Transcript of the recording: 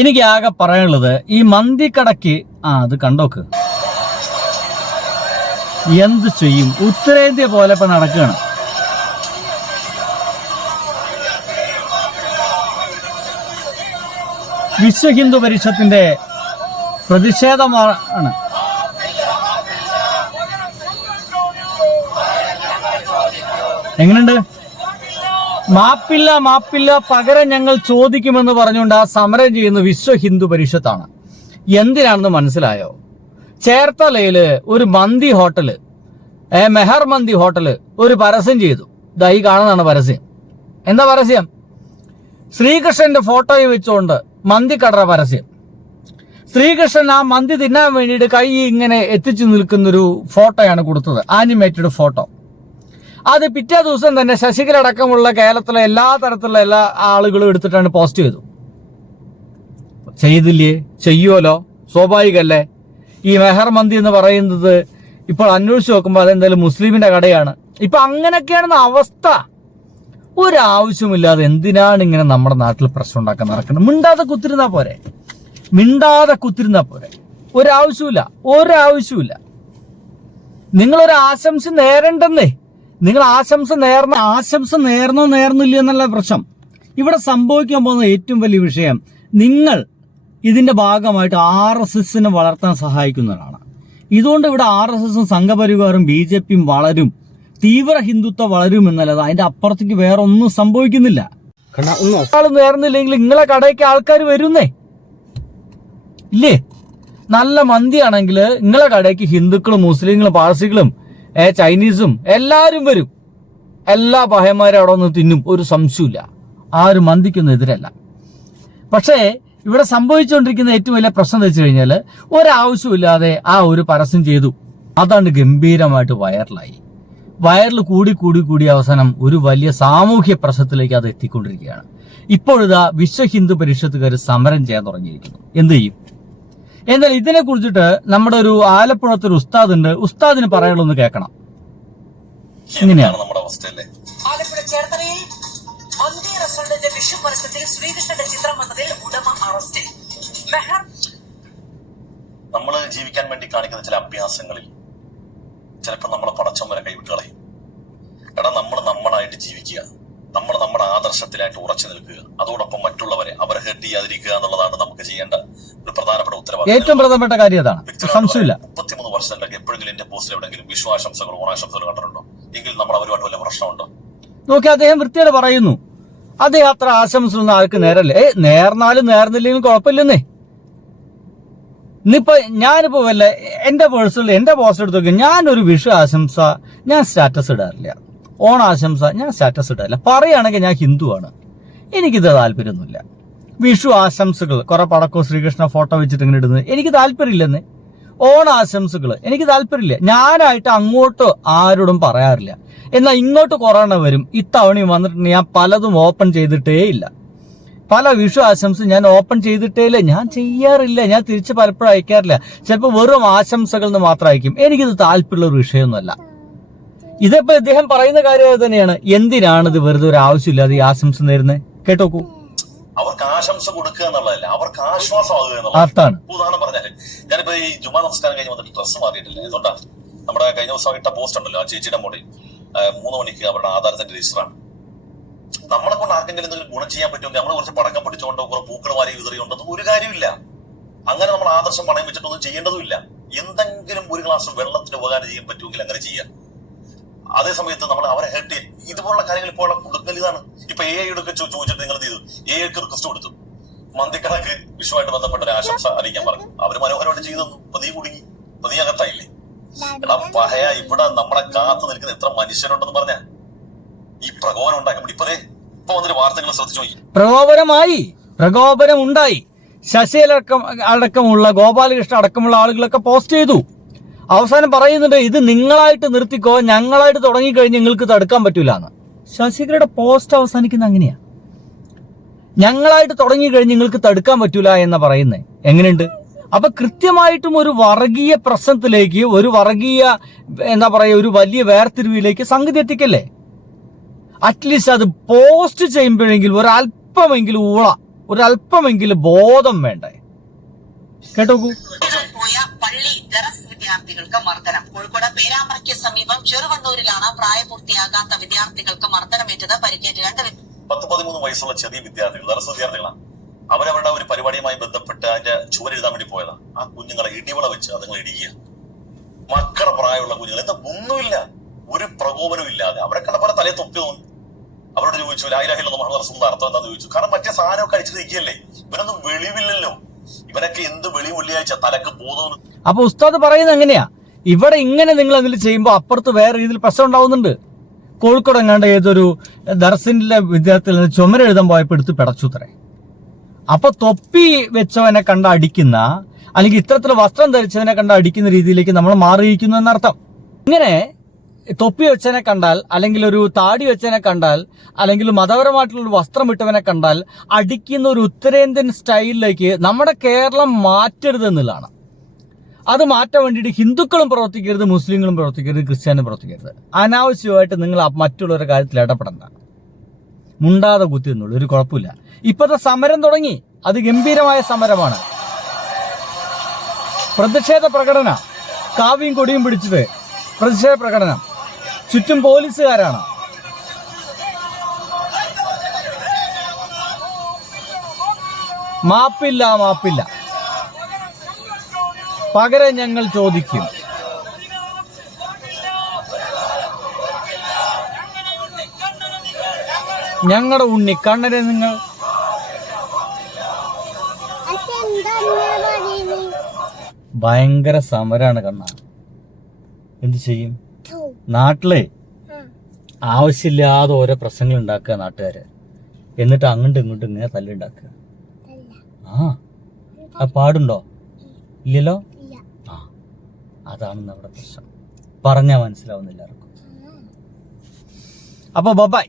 എനിക്ക് ആകെ പറയാനുള്ളത് ഈ മന്തിക്കടയ്ക്ക് അത് കണ്ടോക്ക് എന്ത് ചെയ്യും, ഉത്തരേന്ത്യ പോലെ ഇപ്പൊ നടക്കുകയാണ്. വിശ്വ ഹിന്ദു പരിഷത്തിന്റെ പ്രതിഷേധമാണ്. എങ്ങനെയുണ്ട്? മാപ്പില്ല മാപ്പില്ല, പകരം ഞങ്ങൾ ചോദിക്കുമെന്ന് പറഞ്ഞുകൊണ്ട് ആ സമരം ചെയ്യുന്ന വിശ്വ ഹിന്ദു പരിഷത്താണ്. എന്തിനാണെന്ന് മനസ്സിലായോ? ചേർത്തലയില് ഒരു മന്തി ഹോട്ടല്, മെഹർ മന്തി ഹോട്ടല് ഒരു പരസ്യം ചെയ്തു. ഇതായി കാണുന്നതാണ് പരസ്യം. എന്താ പരസ്യം? ശ്രീകൃഷ്ണന്റെ ഫോട്ടോയും വെച്ചുകൊണ്ട് മന്തിക്കടറ പരസ്യം. ശ്രീകൃഷ്ണൻ ആ മന്തി തിന്നാൻ വേണ്ടിയിട്ട് കൈ ഇങ്ങനെ എത്തിച്ചു നിൽക്കുന്നൊരു ഫോട്ടോയാണ് കൊടുത്തത്, ആനിമേറ്റഡ് ഫോട്ടോ. അത് പിറ്റേ ദിവസം തന്നെ ശശികല അടക്കമുള്ള കേരളത്തിലെ എല്ലാ തരത്തിലുള്ള എല്ലാ ആളുകളും എടുത്തിട്ടാണ് പോസ്റ്റ് ചെയ്തു. ചെയ്തില്ലേ? ചെയ്യുമല്ലോ, സ്വാഭാവികല്ലേ. ഈ മെഹർ മന്തി എന്ന് പറയുന്നത് ഇപ്പോൾ അന്വേഷിച്ച് നോക്കുമ്പോൾ അതെന്തായാലും മുസ്ലിമിന്റെ കടയാണ്. ഇപ്പൊ അങ്ങനെയൊക്കെയാണെന്ന അവസ്ഥ. ഒരാവശ്യമില്ലാതെ എന്തിനാണ് ഇങ്ങനെ നമ്മുടെ നാട്ടിൽ പ്രശ്നം ഉണ്ടാക്കാൻ നടക്കുന്നത്? മിണ്ടാതെ കുത്തിരുന്നാ പോരെ, മിണ്ടാതെ കുത്തിരുന്നാ പോരെ. ഒരാവശ്യമില്ല. നിങ്ങളൊരു ആശംസ നേരണ്ടെന്നേ. നിങ്ങൾ ആശംസ നേർന്നില്ല എന്നുള്ള പ്രശ്നം. ഇവിടെ സംഭവിക്കാൻ പോകുന്ന ഏറ്റവും വലിയ വിഷയം, നിങ്ങൾ ഇതിന്റെ ഭാഗമായിട്ട് RSSനെ വളർത്താൻ സഹായിക്കുന്നവരാണ്. ഇതുകൊണ്ട് ഇവിടെ RSSും സംഘപരിവാറും BJPയും വളരും, തീവ്ര ഹിന്ദുത്വം വളരും എന്നല്ലാതെ അതിന്റെ അപ്പുറത്തേക്ക് വേറെ ഒന്നും സംഭവിക്കുന്നില്ല. ആൾ നേർന്നില്ലെങ്കിൽ നിങ്ങളെ കടയ്ക്ക് ആൾക്കാർ വരുന്നേ ഇല്ലേ? നല്ല മന്തിയാണെങ്കിൽ നിങ്ങളെ കടയ്ക്ക് ഹിന്ദുക്കളും മുസ്ലിങ്ങളും പാഴ്സികളും ചൈനീസും എല്ലാവരും വരും. എല്ലാ പഹയന്മാരും അവിടെ ഒന്ന് തിന്നും, ഒരു സംശയമില്ല. ആരും മന്തിക്കൊന്നും എതിരല്ല. പക്ഷേ ഇവിടെ സംഭവിച്ചുകൊണ്ടിരിക്കുന്ന ഏറ്റവും വലിയ പ്രശ്നം എന്ന് വെച്ച് കഴിഞ്ഞാൽ, ഒരാവശ്യമില്ലാതെ ആ ഒരു പരസ്യം ചെയ്തു, അതാണ്ട് ഗംഭീരമായിട്ട് വൈറൽ കൂടി അവസാനം ഒരു വലിയ സാമൂഹ്യ പ്രശ്നത്തിലേക്ക് അത് എത്തിക്കൊണ്ടിരിക്കുകയാണ്. ഇപ്പോഴിതാ വിശ്വ ഹിന്ദു പരിഷത്തുകാർ സമരം ചെയ്യാൻ തുടങ്ങിയിരിക്കുന്നു. എന്ത് ചെയ്യും? എന്നാൽ ഇതിനെ കുറിച്ചിട്ട് നമ്മുടെ ഒരു ആലപ്പുഴത്തെ ഒരു ഉസ്താദ് ഉണ്ട്. ഉസ്താദിന് പറയാനുള്ളൊന്ന് കേൾക്കണം. ഇങ്ങനെയാണ് നമ്മുടെ അവസ്ഥയല്ലേ. ആലപ്പുഴ ചേർത്തലയിൽ മന്തി റെസ്റ്റോറന്റിന്റെ വിഷു പരസ്യത്തിൽ ശ്രീകൃഷ്ണന്റെ ചിത്രം വന്നതിൽ ഉടമ അറസ്റ്റിൽ. നമ്മൾ ജീവിക്കാൻ വേണ്ടി കാണിക്കുന്ന ചില അഭ്യാസങ്ങളിൽ ചിലപ്പോൾ നമ്മളെ പടച്ചം വരെ കൈവിട്ട് കളയും. എടാ, നമ്മൾ നമ്മളായിട്ട് ജീവിക്കുക, നമ്മൾ നമ്മുടെ ആദർശത്തിലായിട്ട് ഉറച്ചു നിൽക്കുക, അതോടൊപ്പം മറ്റുള്ളവരെ അവരെ ഹെർട്ട് ചെയ്യാതിരിക്കുക എന്നുള്ളതാണ് നമുക്ക് ചെയ്യേണ്ട ഒരു പ്രധാനപ്പെട്ട ഉത്തരവാദിത്വം. ഏറ്റവും പ്രധാനപ്പെട്ട കാര്യം അതാണ്. 33 വർഷത്തിലൊക്കെ എപ്പോഴെങ്കിലും എന്റെ പോസ്റ്റിൽ എവിടെയെങ്കിലും വിശ്വാസംസകളോ ഓണാശംസകളോ കണ്ടിട്ടുണ്ടോ? എങ്കിൽ നമ്മൾ അവരുമായിട്ട് വല്ല പ്രശ്നമുണ്ടോ? നോക്കി, അദ്ദേഹം വൃത്തിയോടെ പറയുന്നു. അദ്ദേഹം അത്ര ആശംസൊന്നും ആൾക്ക് നേരല്ലേ. നേർന്നാലും നേർന്നില്ലെങ്കിലും കുഴപ്പമില്ലെന്നേ. ഞാനിപ്പോ വല്ല എന്റെ പേഴ്സണൽ എന്റെ പോസ്റ്റ് എടുത്ത് നോക്കി, ഞാനൊരു വിഷു ആശംസ ഞാൻ സ്റ്റാറ്റസ് ഇടാറില്ല, ഓണാശംസ ഞാൻ സ്റ്റാറ്റസ് ഇടാറില്ല. പറയുകയാണെങ്കിൽ ഞാൻ ഹിന്ദുവാണ്, എനിക്കിത് താല്പര്യമൊന്നുമില്ല. വിഷു ആശംസകൾ കുറെ പടക്കോ ശ്രീകൃഷ്ണ ഫോട്ടോ വെച്ചിട്ട് ഇങ്ങനെ ഇടുന്നത് എനിക്ക് താല്പര്യമില്ലെന്ന്. ഓണാശംസകൾ എനിക്ക് താല്പര്യമില്ല. ഞാനായിട്ട് അങ്ങോട്ട് ആരോടും പറയാറില്ല. എന്നാൽ ഇങ്ങോട്ട് കൊറോണ വരും. ഇത്തവണയും വന്നിട്ടുണ്ട്, ഞാൻ പലതും ഓപ്പൺ ചെയ്തിട്ടേ ഇല്ല. പല വിഷു ആശംസ ഞാൻ ഓപ്പൺ ചെയ്തിട്ടേ ഇല്ല, ഞാൻ ചെയ്യാറില്ല. ഞാൻ തിരിച്ച് പലപ്പോഴും അയക്കാറില്ല. ചിലപ്പോൾ വെറും ആശംസകൾ എന്ന് മാത്രം അയക്കും. എനിക്കിത് താല്പര്യമുള്ള ഒരു വിഷയമൊന്നുമല്ല. ഇതിപ്പോ ഇദ്ദേഹം പറയുന്ന കാര്യം തന്നെയാണ്. എന്തിനാണിത് വെറുതെ ഒരു ആവശ്യമില്ലാതെ ഈ ആശംസ നേരുന്നത്? കേട്ടോക്കൂ. അവർക്ക് ആശംസ കൊടുക്കുക എന്നുള്ളതല്ല, അവർക്ക് ആശ്വാസമാകുക എന്നുള്ളതാണ്. ഉദാഹരണം പറഞ്ഞാല്, ഞാനിപ്പോ ഈ ജുമാ നമസ്കാരം കഴിഞ്ഞ് വന്നിട്ട് ഡ്രസ്സ് മാറിയിട്ടില്ല. എന്തുകൊണ്ടാ? നമ്മുടെ കഴിഞ്ഞ ദിവസം ഇട്ട പോസ്റ്റ് ഉണ്ടല്ലോ, ആ ചേച്ചിയുടെ മോഡിൽ 3 മണിക്ക് അവരുടെ ആധാരത്തിന്റെ രജിസ്റ്ററാണ്. നമ്മളെ കൊണ്ട് ആർക്കെങ്കിലും എന്തെങ്കിലും ഗുണം ചെയ്യാൻ പറ്റുമെങ്കിൽ നമ്മൾ കുറച്ച് പടക്കം പിടിച്ചുകൊണ്ടോ കുറെ പൂക്കൾ വാരി വിതറിയുണ്ടോ ഒരു കാര്യമില്ല. അങ്ങനെ നമ്മൾ ആദർശം പണയം വെച്ചിട്ടൊന്നും ചെയ്യേണ്ടതുമില്ല. എന്തെങ്കിലും ഒരു ഗ്ലാസ് വെള്ളത്തിന് ഉപകാരം ചെയ്യാൻ പറ്റുമെങ്കിൽ അങ്ങനെ ചെയ്യാം. അതേ സമയത്ത് നമ്മൾ അവരെ ഹെൽപ്പ് ചെയ്യും. ഇതുപോലുള്ള കാര്യങ്ങൾ ഇപ്പോൾ കൊടുക്കൽ ഇതാണ്. ഇപ്പൊ AI-യോടൊക്കെ ചോദിച്ചിട്ട് നിങ്ങൾ എന്ത് ചെയ്തു? AI-ക്ക് റിക്വസ്റ്റ് കൊടുത്തു, മന്തിക്കടക്ക് വിഷുവായിട്ട് ബന്ധപ്പെട്ട ഒരു ആശംസ അറിയിക്കാൻ പറഞ്ഞു. അവര് മനോഹരമായിട്ട് ചെയ്തു തന്നു. ഇപ്പൊ നീ കുടുങ്ങി, ഇപ്പൊ നീ അകത്തായില്ലേ? എടാ പഹയ, ഇവിടെ നമ്മളെ കാത്തു നിൽക്കുന്ന എത്ര മനുഷ്യരുണ്ടെന്ന് പറഞ്ഞ ഈ പ്രകോപനം ഉണ്ടാക്കാൻ വേണ്ടി ഇപ്പൊ വന്നൊരു വാർത്തകൾ ശ്രദ്ധിച്ചു നോക്കി. പ്രകോപനം ഉണ്ടായി. അടക്കമുള്ള ഗോപാലകൃഷ്ണൻ അടക്കമുള്ള ആളുകളൊക്കെ പോസ്റ്റ് ചെയ്തു. അവസാനം പറയുന്നുണ്ട്, ഇത് നിങ്ങളായിട്ട് നിർത്തിക്കോ, ഞങ്ങളായിട്ട് തുടങ്ങിക്കഴിഞ്ഞ് നിങ്ങൾക്ക് തടുക്കാൻ പറ്റൂല എന്ന്. ശശികലയുടെ പോസ്റ്റ് അവസാനിക്കുന്ന അങ്ങനെയാ. ഞങ്ങളായിട്ട് തുടങ്ങിക്കഴിഞ്ഞ് നിങ്ങൾക്ക് തടുക്കാൻ പറ്റൂല എന്ന് പറയുന്നത്. എങ്ങനെയുണ്ട്? അപ്പൊ കൃത്യമായിട്ടും ഒരു വർഗീയ പ്രശ്നത്തിലേക്ക്, ഒരു വർഗീയ ഒരു വലിയ വേർതിരിവിലേക്ക് സംഗതി എത്തിക്കല്ലേ? അറ്റ്ലീസ്റ്റ് അത് പോസ്റ്റ് ചെയ്യുമ്പോഴെങ്കിലും ഒരല്പമെങ്കിലും ഒരല്പമെങ്കിലും ബോധം വേണ്ടേ? കേട്ടോക്കൂ. പോയ പള്ളി ദറസ് വിദ്യാർത്ഥികൾക്ക് മർദ്ദനം. കോഴിക്കോട് പേരാമ്പ്രയ്ക്ക് സമീപം ചെറുവണ്ണൂരിലാണ് പ്രായപൂർത്തിയാകാത്ത വിദ്യാർത്ഥികൾക്ക് മർദ്ദനമേറ്റത്. പരിക്കേറ്റ് 10-13 വയസ്സുള്ള ചെറിയ വിദ്യാർത്ഥികൾ, ദറസ് വിദ്യാർത്ഥികളാണ്. അവരവരുടെ ഒരു പരിപാടിയുമായി ബന്ധപ്പെട്ട് അതിന്റെ ചുവരെഴുതാൻ വേണ്ടി പോയതാ. ആ കുഞ്ഞുങ്ങളെ ഇടിവള വെച്ച് അതുങ്ങൾ ഇടിക്കുക. മക്കളെ പ്രായമുള്ള കുഞ്ഞുങ്ങൾ, എന്താ ഒന്നുമില്ല, ഒരു പ്രകോപനവും ഇല്ലാതെ അവരെ കണ്ടപ്പോലെ തലയെ തൊപ്പി തോന്നി. അവരോട് ചോദിച്ചു ലായിലാഹില്ലെന്ന് മുഹമ്മദ് റസൂലിന്റെ അർത്ഥം എന്താന്ന് ചോദിച്ചു. കാരണം മറ്റേ സാധനമൊക്കെ അടിച്ചു നിൽക്കുകയല്ലേ, ഇവരൊന്നും വെളിവില്ലല്ലോ. ഇവരൊക്കെ എന്ത് വെളി വെള്ളിയാഴ്ച തലക്ക് ബോധം. അപ്പൊ ഉസ്താദ് പറയുന്നത് എങ്ങനെയാ? ഇവിടെ ഇങ്ങനെ നിങ്ങൾ അതിൽ ചെയ്യുമ്പോൾ അപ്പുറത്ത് വേറെ രീതിയിൽ പ്രശ്നം ഉണ്ടാവുന്നുണ്ട്. കോഴിക്കോട് എങ്ങാണ്ട് ഏതൊരു ദർസിന്റെ വിദ്യാർത്ഥികൾ ചുമരെഴുതാൻ പോയപ്പോൾ എടുത്ത് പിടച്ചുത്രേ. അപ്പൊ തൊപ്പി വെച്ചവനെ കണ്ട അടിക്കുന്ന, അല്ലെങ്കിൽ ഇത്തരത്തിൽ വസ്ത്രം ധരിച്ചവനെ കണ്ട അടിക്കുന്ന രീതിയിലേക്ക് നമ്മൾ മാറിയിരിക്കുന്നു എന്നർത്ഥം. ഇങ്ങനെ തൊപ്പി വെച്ചവനെ കണ്ടാൽ, അല്ലെങ്കിൽ ഒരു താടി വെച്ചവനെ കണ്ടാൽ, അല്ലെങ്കിൽ മതപരമായിട്ടുള്ള ഒരു വസ്ത്രം ഇട്ടവനെ കണ്ടാൽ അടിക്കുന്ന ഒരു ഉത്തരേന്ത്യൻ സ്റ്റൈലിലേക്ക് നമ്മുടെ കേരളം മാറ്റരുത് എന്നുള്ളതാണ്. അത് മാറ്റാൻ വേണ്ടിയിട്ട് ഹിന്ദുക്കളും പ്രവർത്തിക്കരുത്, മുസ്ലിങ്ങളും പ്രവർത്തിക്കരുത്, ക്രിസ്ത്യാനും പ്രവർത്തിക്കരുത്. അനാവശ്യമായിട്ട് നിങ്ങൾ മറ്റുള്ളവരുടെ കാര്യത്തിൽ ഇടപെടണ്ട, മുണ്ടാതെ കുത്തി നിന്നുള്ളൂ, ഒരു കുഴപ്പമില്ല. ഇപ്പോഴത്തെ സമരം തുടങ്ങി, അത് ഗംഭീരമായ സമരമാണ്. പ്രതിഷേധ പ്രകടന, കാവിയും കൊടിയും പിടിച്ചിട്ട് പ്രതിഷേധ പ്രകടനം, ചുറ്റും പോലീസുകാരാണ്. മാപ്പില്ല, മാപ്പില്ല. പകരം ഞങ്ങൾ ചോദിക്കും. ഞങ്ങളുടെ ഉണ്ണി കണ്ണനെ നിങ്ങൾ ഭയങ്കര സമരാണ് കണ്ണ. എന്ത് ചെയ്യും? നാട്ടിലെ ആവശ്യമില്ലാതെ ഓരോ പ്രശ്നങ്ങൾ ഉണ്ടാക്കുക നാട്ടുകാര്, എന്നിട്ട് അങ്ങോട്ടും ഇങ്ങോട്ടും ഇങ്ങനെ തല്ലുണ്ടാക്കുക. അത് പാടുണ്ടോ? ഇല്ലല്ലോ. അതാണ് നമ്മുടെ പ്രശ്നം. പറഞ്ഞാൽ മനസ്സിലാവുന്നില്ല ആർക്കും. അപ്പൊ ബൈ.